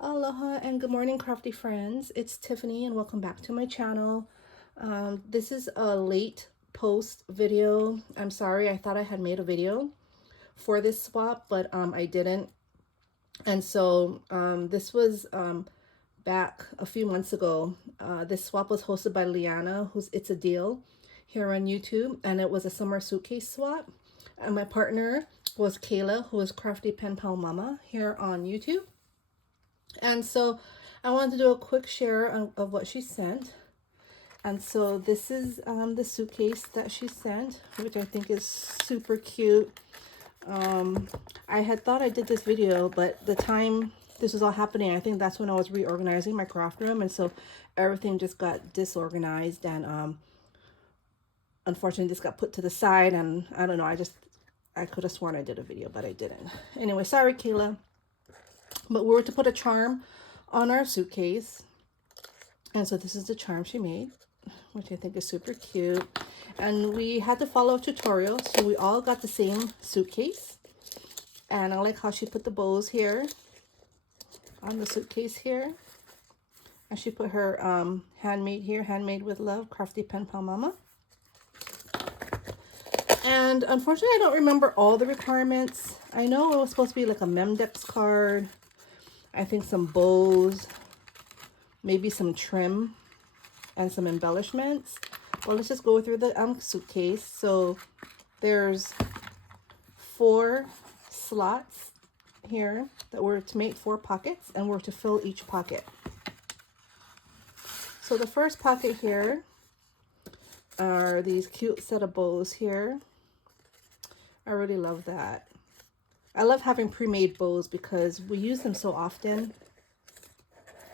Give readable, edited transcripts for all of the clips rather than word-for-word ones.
Aloha and good morning, crafty friends. It's Tiffany and welcome back to my channel. This is a late post video. I'm sorry, I thought I had made a video for this swap, but I didn't. And so this was back a few months ago. This swap was hosted by Liana, who's It's a Deal here on YouTube, and it was a summer suitcase swap. And my partner was Kayla, who is craftypenpalmoma here on YouTube. And so I wanted to do a quick share of what she sent. And so this is the suitcase that she sent, which I think is super cute. I had thought I did this video, but the time this was all happening, I think that's when I was reorganizing my craft room. And so everything just got disorganized and unfortunately this got put to the side. And I don't know, I could have sworn I did a video, but I didn't. Anyway, sorry, Kayla. But we were to put a charm on our suitcase. And so this is the charm she made, which I think is super cute. And we had to follow a tutorial, so we all got the same suitcase. And I like how she put the bows here on the suitcase here. And she put her handmade here, handmade with love, craftypenpalmoma. And unfortunately, I don't remember all the requirements. I know it was supposed to be like a Memdex card. I think some bows, maybe some trim and some embellishments. Well, let's just go through the suitcase. So there's 4 slots here that were to make 4 pockets, and we're to fill each pocket. So the first pocket here are these cute set of bows here. I really love that. I love having pre-made bows because we use them so often,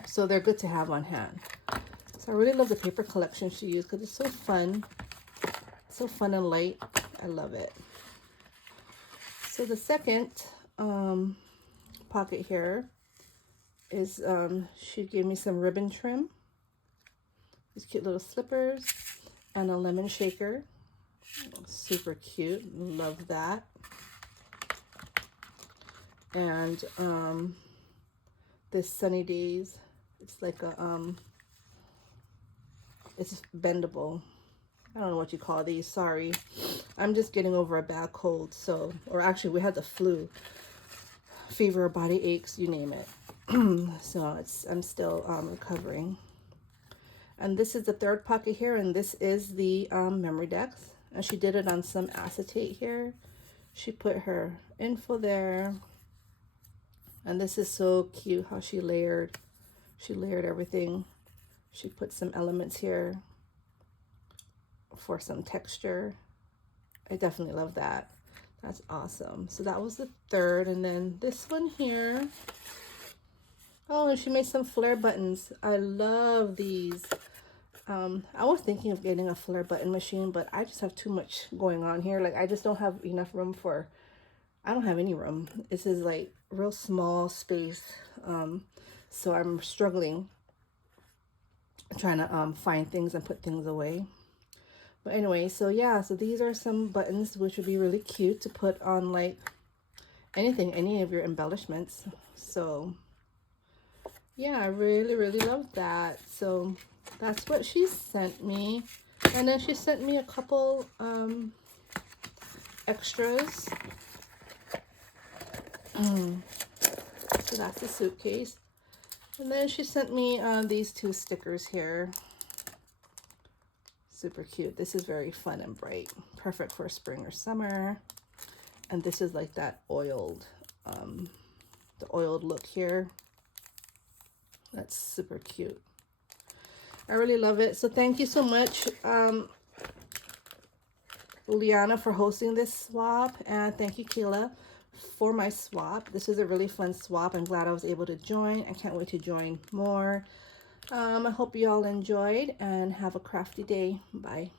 so they're good to have on hand. So I really love the paper collection she used because it's so fun and light. I love it. So the second pocket here is she gave me some ribbon trim, these cute little slippers, and a lemon shaker. Super cute, love that. And this Sunny Days, it's like a it's bendable. I don't know what you call these, sorry. I'm just getting over a bad cold, so, or actually we had the flu, fever, body aches, you name it. So I'm still recovering. And this is the third pocket here, and this is the memory decks. And she did it on some acetate here. She put her info there. And this is so cute how she layered everything. She put some elements here for some texture. I definitely love that. That's awesome. So that was the third. And then this one here. Oh, and she made some flare buttons. I love these. I was thinking of getting a flare button machine, but I just have too much going on here. Like, I just don't have enough room for, I don't have any room. This is like real small space. So I'm struggling trying to find things and put things away. But anyway, so yeah, so these are some buttons which would be really cute to put on like anything, any of your embellishments. So yeah, I really love that. So that's what she sent me. And then she sent me a couple extras. So that's the suitcase. And then she sent me these 2 stickers here. Super cute. This is very fun and bright. Perfect for spring or summer. And this is like that oiled, the oiled look here. That's super cute. I really love it. So thank you so much, Liana, for hosting this swap. And thank you, Kayla, for my swap. This is a really fun swap. I'm glad I was able to join. I can't wait to join more. I hope you all enjoyed and have a crafty day. Bye.